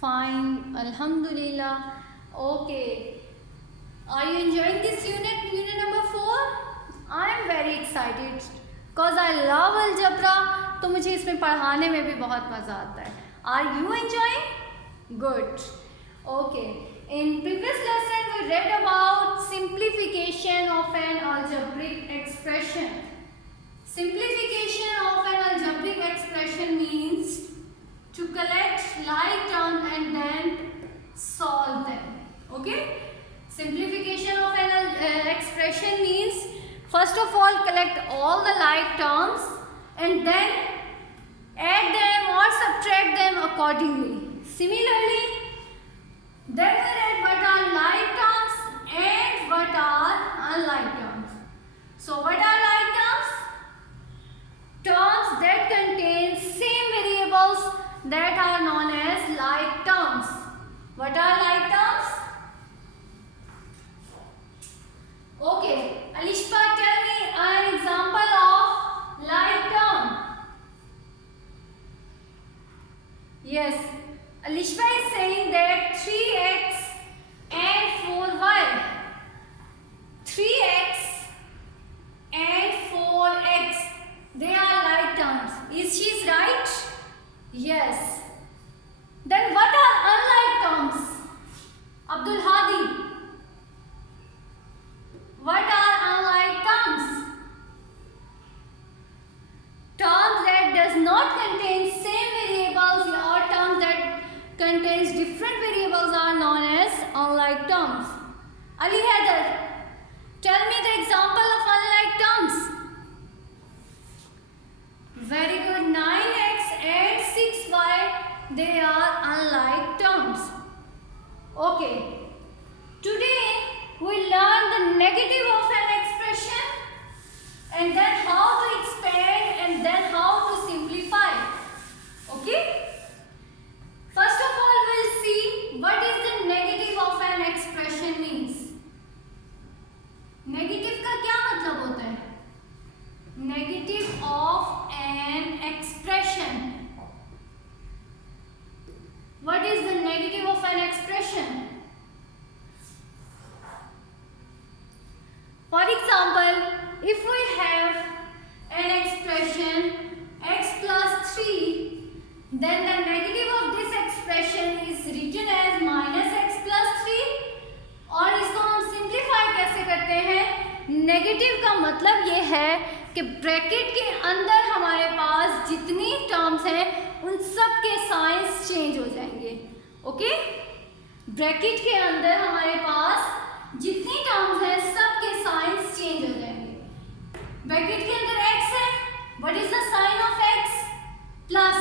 Fine, Alhamdulillah. Okay. Are you enjoying this unit number 4? I am very excited because I love algebra. तो मुझे इसमें पढ़ाने में भी बहुत मज़ा आता है. Are you enjoying? Good. Okay. In previous lesson we read about simplification of an algebraic expression. Simplification of an algebraic expression means to collect like terms and then solve them. Okay? Simplification of an expression means first of all collect all the like terms and then add them or subtract them accordingly. Similarly, then we read what are like terms and what are unlike terms. So what are like terms? Terms that contain same variables that are known as like terms. What are like terms? Okay, Alishba, tell me an example of like term. Yes, Alishba is saying that 3x and 4y. 3x and 4x, they are like terms. Is she right? Yes. Then what are unlike terms? Abdul Hadi. What are unlike terms? Terms that does not contain same variables or terms that contains different variables are known as unlike terms. Ali Haider, tell me the example of unlike terms. Very good. 9x and 6y, they are unlike terms. Okay. Today we learn the negative of an expression and then how to expand and then how to simplify. Okay? First of all, we'll see what is the negative of an expression means. Negative का क्या मतलब होता है? Negative of an expression. What is the negative of an expression? For example, if we have an expression x plus 3, then the negative of this expression is written as minus x plus 3. और इसको हम simplify कैसे करते हैं? Negative का मतलब ये है कि ब्रैकेट के अंदर हमारे पास जितनी टर्म्स हैं उन सब के साइंस चेंज हो जाएंगे. ओके? ब्रैकेट के अंदर हमारे पास जितनी टर्म्स हैं सब के साइंस चेंज हो जाएंगे. ब्रैकेट के अंदर x है, what is the sign of x? Plus,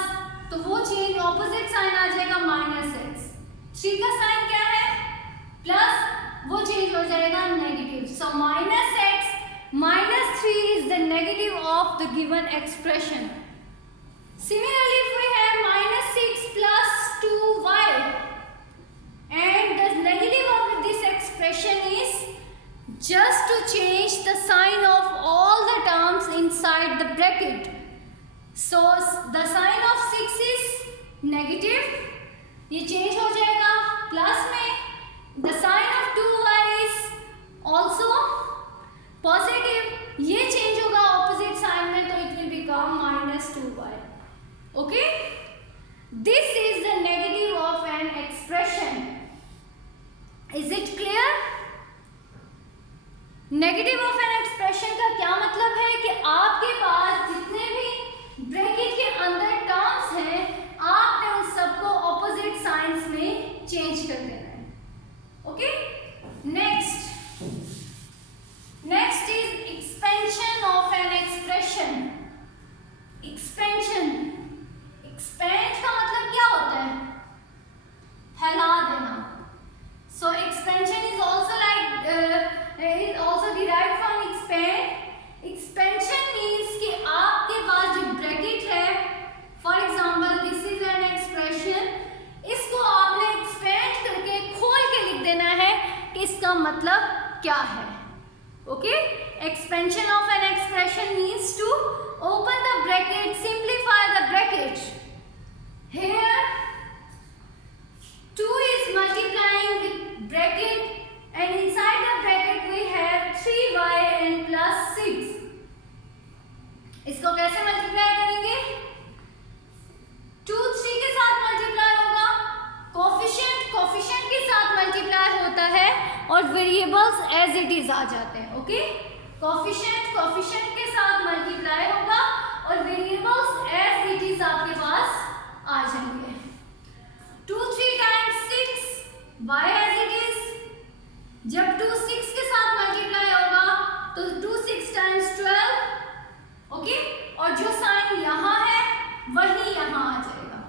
तो वो चेंज ऑपोजिट साइन आ जाएगा माइनस x. 3 का साइन क्या है? प्लस, वो चेंज हो जाएगा negative. So minus x minus 3 is the negative of the given expression. Similarly, if we have minus 6 plus 2y and the negative of this expression is just to change the sign of all the terms inside the bracket. So the sign of 6 is negative. ये change हो जाएगा plus में. The sign of 2y is also positive. ये change होगा opposite sign में, तो it will become minus 2y. Okay? This is the negative of an expression. Is it clear? Negative of an expression का क्या मतलब है कि आपके पास जितने भी ब्रैकेट के अंदर टर्म्स हैं, आपने उन सबको ऑपोजिट साइंस में चेंज कर देना है. Okay? Next is expansion of an expression. Expansion. Expand का मतलब क्या होता है? फैला देना. So expansion is also derived from इसको कैसे मल्टीप्लाई करेंगे? 2 3 के साथ मल्टीप्लाई होगा, कोफिशिएंट के साथ मल्टीप्लाई होता है और वेरिएबल्स एज इट इज आ जाते हैं। ओके, कोफिशिएंट के साथ मल्टीप्लाई होगा और वेरिएबल्स एज इट इज आपके पास आ जाएंगे। 2 3 times 6 y as it is. जब 2 6 के साथ मल्टीप्लाई होगा तो 2 6 टाइम्स 12। ओके, और जो साइन यहाँ है वही यहाँ आ जाएगा।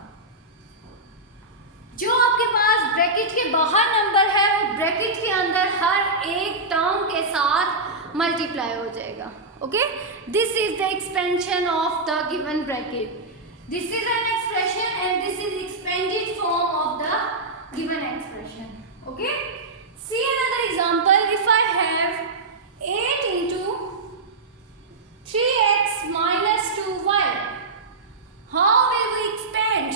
जो आपके पास ब्रैकेट के बाहर नंबर है वो ब्रैकेट के अंदर हर एक टर्म के साथ मल्टीप्लाई हो जाएगा। Okay, this is the expansion of the given bracket. This is an expression and this is expanded form of the given expression. Okay. See another example. If I have 8 into 3x minus 2y, how will we expand?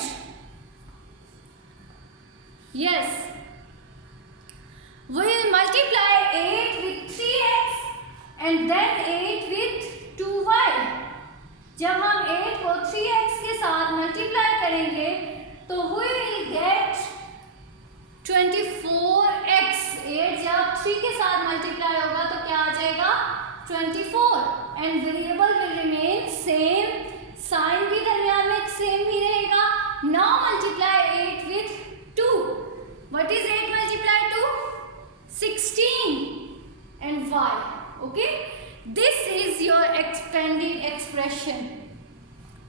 Yes, we will multiply 8 with 3x and then 8 with 2y. जब हम 8 को 3x के साथ multiply करेंगे तो we will get 24x। 8 जब 3 के साथ मल्टीप्लाई होगा तो क्या आ जाएगा? 24 and variable will remain same, sign भी दरमियान में सेम ही रहेगा। Now multiply 8 with 2। What is 8 multiply 2? 16 and y. Okay, this is your expanded expression.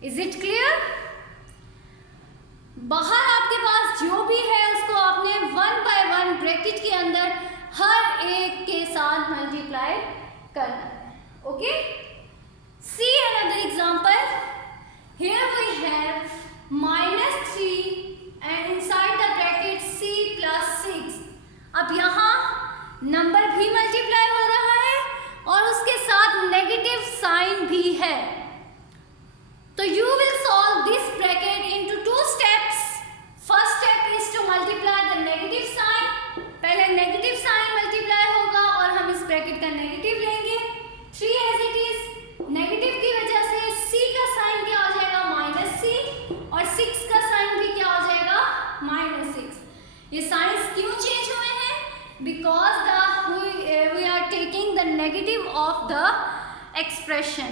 Is it clear? बाहर आपके पास जो भी है उसको आपने 1 by 1 ब्रैकेट के अंदर हर एक के साथ मल्टीप्लाई करना है। Okay, see another example. Here we have -3 and inside the bracket c plus 6. अब यहाँ नंबर भी मल्टीप्लाई हो रहा है और उसके साथ नेगेटिव साइन भी है। तो you will solve this bracket into 2 steps. First step is to multiply the negative sign. पहले नेगेटिव साइन मल्टीप्लाई होगा और हम इस ब्रैकेट का नेगेटिव लेंगे। 3 as it is, नेगेटिव की वजह से c का साइन क्या हो जाएगा? -c, और 6 का साइन भी क्या हो जाएगा? -6। ये साइंस क्यों चेंज हुए हैं? Because we are taking the negative of the expression.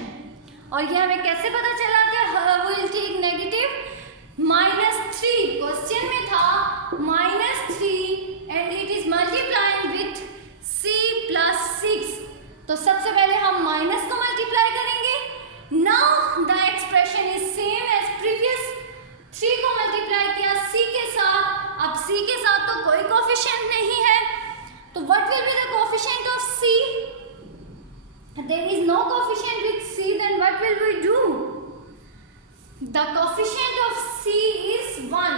और ये हमें कैसे पता चला कि we will take negative? -3 question में था -3 and it is multiplying with c plus 6. तो सबसे पहले हम माइनस को मल्टीप्लाई करेंगे। Now the expression is same as previous. 3 को मल्टीप्लाई किया c के साथ। अब c के साथ तो कोई कोफिशिएंट नहीं है, तो what will be the coefficient of c? There is no coefficient with c, then what will we do? The coefficient of c is 1.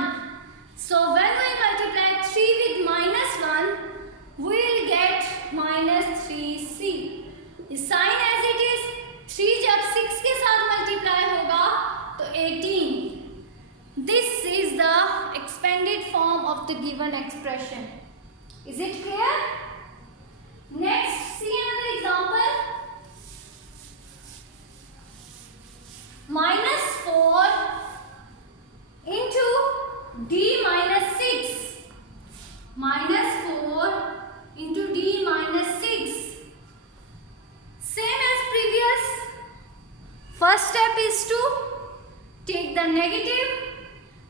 So when we multiply 3 with -1, we will get -3c. The sign as it is, 3 जब 6 के साथ multiply होगा तो 18. This is the expanded form of the given expression. Is it clear? Next, see another example. -4 into d -6. -4 into d -6. Same as previous. First step is to take the negative,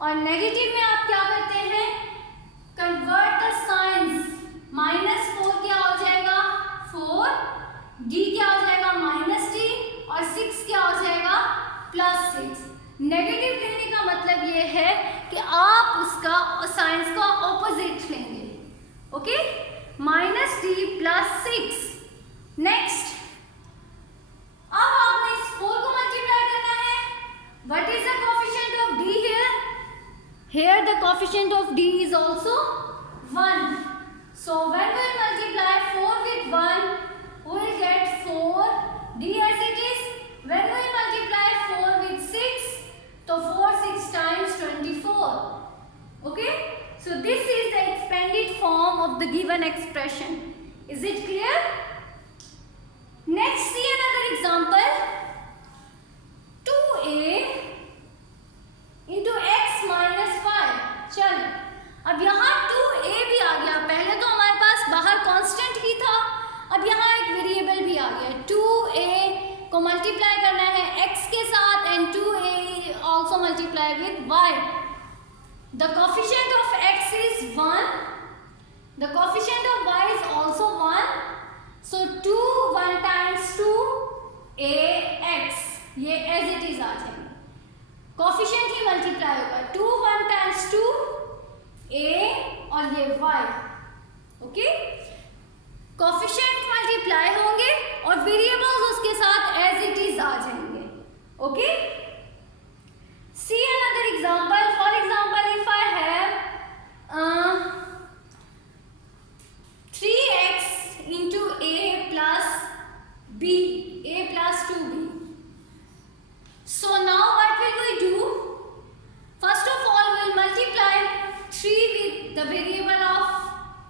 और negative में आप क्या करते हैं? Convert the signs. -4 क्या हो जाएगा? 4, d क्या हो जाएगा? -d, और 6 क्या हो जाएगा? +6. नेगेटिव लेने का मतलब ये है कि आप उसका साइंस का ऑपोजिट लेंगे। Okay, -d +6. नेक्स्ट, अब आपने इस 4 को मल्टीप्लाई करना है। What is the coefficient of d here? Here the coefficient of d is also 1. So when we multiply 4 with 1, we will get 4 d as it is. When we multiply 4 with 6, so 4 6 times 24. Okay? So this is the expanded form of the given expression. Is it clear? Next, see another example. 2 multiply with y. The coefficient of x is 1. The coefficient of y is also 1. So 2 1 times 2 ax, ये as it is आ जाएंगे. Coefficient ही multiply होगा. 2 1 times 2 a और ये y. Okay, coefficient multiply होंगे और variables उसके साथ as it is आ जाएंगे. Okay, see another example. For example, if I have 3x into a plus b, a plus 2b. So now what will we do? First of all, we will multiply 3 with the variable of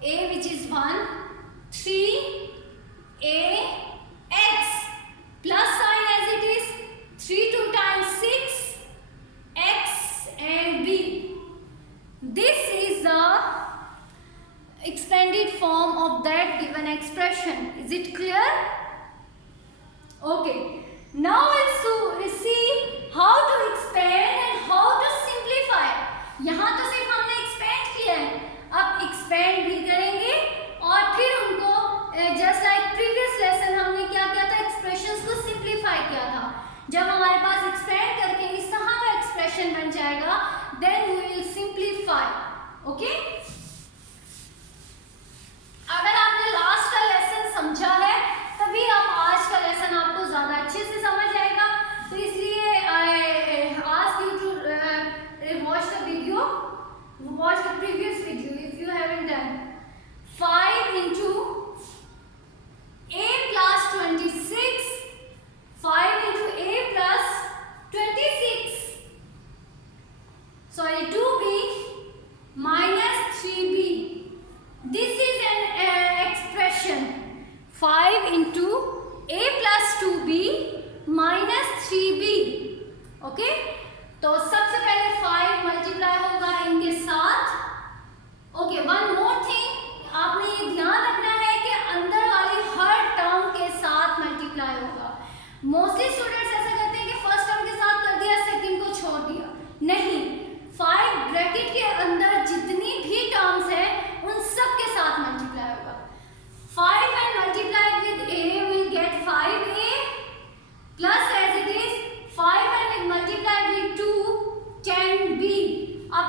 a, which is 1. 3ax plus sign as it is. 3 2 times 6 x and b. This is the expanded form of that given expression. Is it clear? Okay. Now we'll see how to expand and how to simplify. यहाँ तो सिर्फ हमने expand किया है, अब expand भी करेंगे और फिर उनको just like previous lesson हमने क्या किया था, expressions को simplify किया था. जब हमारे पास expand करके इस तरह का expression बन जाएगा, then we will simplify. Okay? अगर आपने लास्ट का लेसन समझा है तभी आप आज का लेसन आपको ज्यादा अच्छे से समझ आएगा. तो इसलिए I ask you to watch the video, watch the previous video if you haven't done. 5 into a plus 26, 5 into a plus 26, sorry 2b minus 3b. This is an expression 5 into a plus 2b minus 3b. Okay, तो सबसे पहले 5 multiply होगा इनके साथ. Okay, one more thing, आपने ये ध्यान रखना है कि अंदर वाली हर टर्म के साथ मल्टीप्लाई होगा. मोस्टली स्टूडेंट्स ऐसा करते हैं कि फर्स्ट टर्म के साथ कर दिया, सेकंड को छोड़ दिया. नहीं, 5 ब्रैकेट के अंदर जितनी भी टर्म्स हैं उन सब के साथ मल्टीप्लाई होगा. 5 and multiplied with a will get 5a plus as it is 5 and multiplied with 2 10b. अब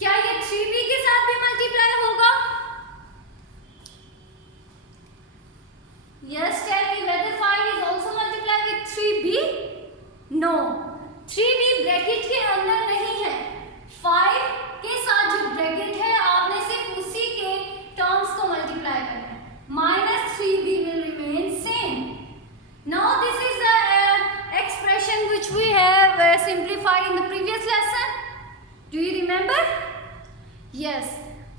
क्या ये 3b के साथ भी मल्टीप्लाई होगा? Yes, tell me whether 5 is also multiplied with 3b? No, 3b bracket के अंदर नहीं है. 5 के साथ जो ब्रैकेट है आपने सिर्फ उसी के टर्म्स को मल्टीप्लाई करना है. Minus 3b will remain same. Now this is the expression which we have simplified in the previous lesson. Do you remember? Yes.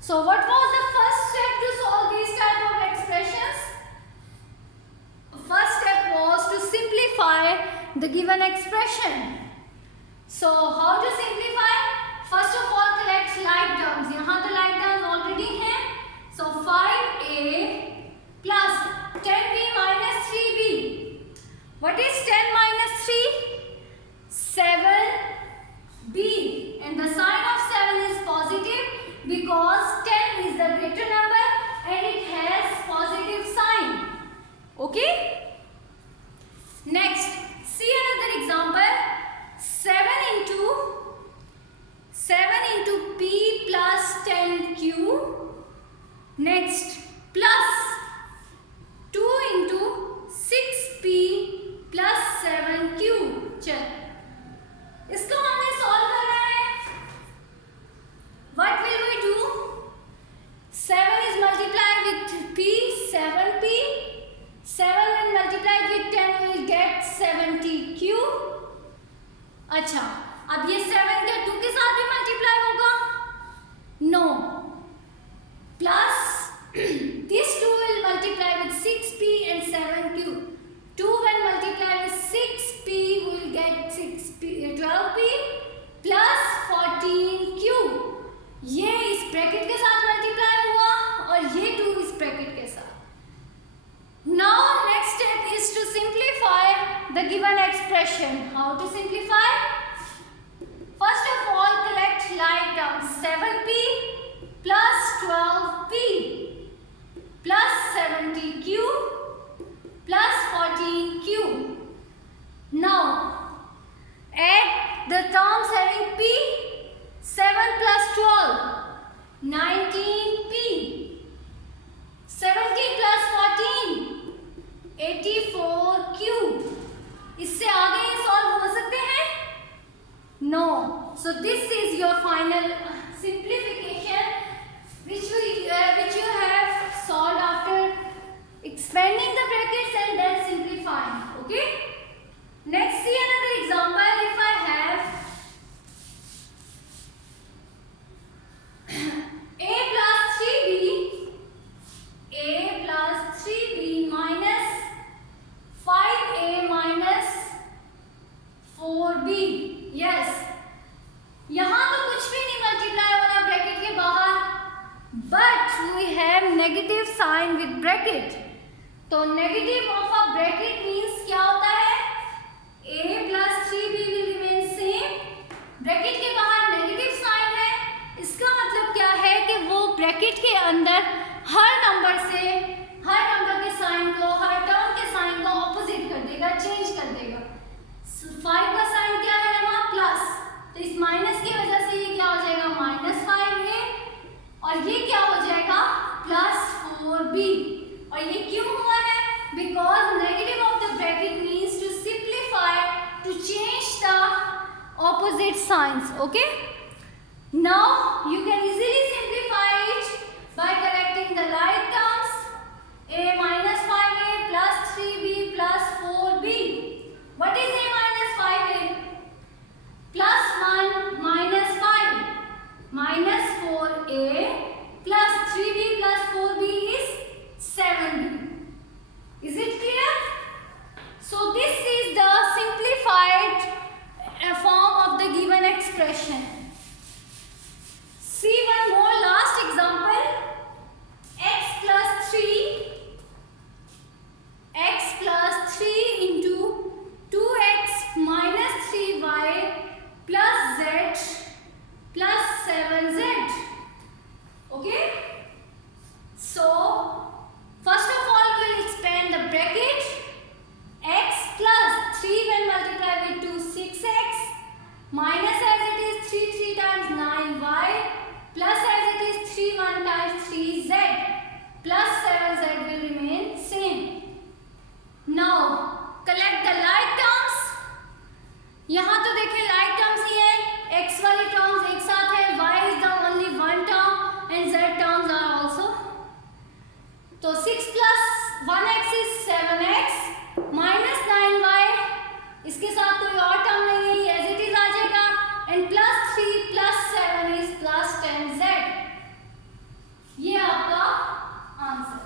So what was the first step to solve these type of expressions? First step was to simplify the given expression. So how to simplify? First of all, collect like terms. यहाँ तो like terms already हैं. So 5a plus 10b minus 3b. What is 10 minus 3? 7b. And the sign of 7 is positive because 10 is the greater number and it has positive sign. Okay? Next, see another example. 7 into p plus 10q. Next, plus 2 into 6p plus 7q. चल, इसको हमने solve करना है. What will we do? 7 is multiplied with p, 7p. 7 when multiplied with 10 will get 70q. अच्छा, अब ये 7 के 2 के साथ भी मल्टीप्लाई होगा? No. Plus this 2 will multiply with 6p and 7q. 2 when multiplied with 6p will get 12p plus 14q. ये इस ब्रैकेट के साथ मल्टीप्लाई हुआ और ये 2 इस ब्रैकेट के साथ. Now next step is to simplify the given expression. How to simplify? plus 70q plus 14q. Now add the terms having p. 7 plus 12, 19p. 17 plus 14, 84q. इससे आगे ये सॉल्व हो सकते हैं? No. So this is your final simplification which you have solved after expanding the brackets and then simplifying. Okay. Next, see another example. If I have a plus 3b minus 5a minus 4b. Yes, यहाँ तो कुछ भी नहीं multiply हो रहा bracket के बाहर, but we have negative sign with bracket. तो negative of a bracket means क्या होता है? a plus 3b will remain same. Bracket के बाहर नेगेटिव साइन है, इसका मतलब क्या है कि वो ब्रैकेट के अंदर हर नंबर के साइन को, हर टर्म के साइन को ऑपोजिट कर देगा, चेंज कर देगा. 5 का साइन क्या है यहाँ? प्लस. तो इस माइनस की वजह से ये क्या हो जाएगा? Minus 5a. और ये क्या हो जाएगा? Plus 4b. और ये क्यों हुआ है? Because negative of the bracket means to simplify, to change the opposite signs. Okay, now you can easily simplify it by collecting the like terms. A minus 5a plus 3b plus 4b. What is a minus 5a? Plus 1 minus 5 minus 4a plus 3b plus 4b is 7b. Is it clear? So this is the simplified form of the given expression. See one more last example. X plus 3 into 2x minus 3y plus z plus 7z. Okay? So first of all we will expand the bracket. X plus 3 when multiplied with 2, 6x, minus as it is 3 times 9y, plus as it is 3 1 times 3z, plus 7z will remain same. Now collect the like terms. यहाँ तो देखिए like terms ही है, x वाली terms एक साथ है, y is the only one term and z terms are also. तो 6 plus 1x is 7x minus 9y, इसके साथ कोई और टर्म नहीं है, ये एज इट इज आ जाएगा, and plus 3 plus 7 is plus 10z. ये आपका answer.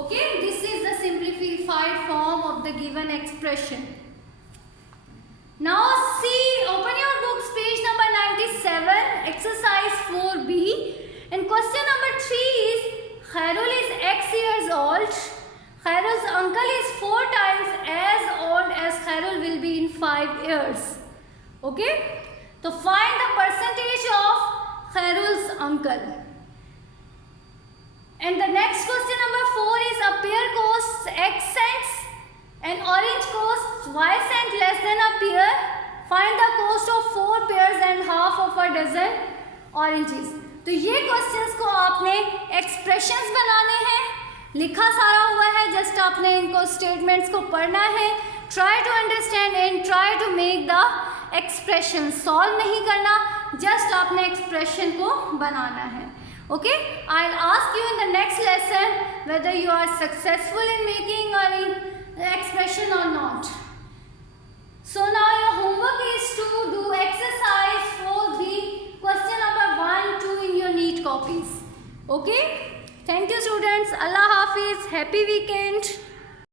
Okay, this is the simplified form of the given expression. Now see, open your books, page number 97, exercise 4b, and question number 3 is Khairul is x years old. Khairul's uncle is 4 times as old as Khairul will be in 5 years. Okay? So find the percentage of Khairul's uncle. And the next question number 4 is a pear costs x cents and orange costs y cent less than a pear. Find the cost of 4 pears and half of a dozen oranges. तो ये questions को आपने expressions बनाने हैं, लिखा सारा हुआ है, जस्ट आपने इनको स्टेटमेंट्स को पढ़ना है, try to understand and try to make the expression. Solve नहीं करना, जस्ट आपने एक्सप्रेशन को बनाना है. Okay, I will ask you in the next lesson whether you are successful in making an expression or not. So now your homework is to do exercise 4b, question number 1, 2 in your neat copies. Okay? Thank you students. Allah Hafiz. Happy weekend.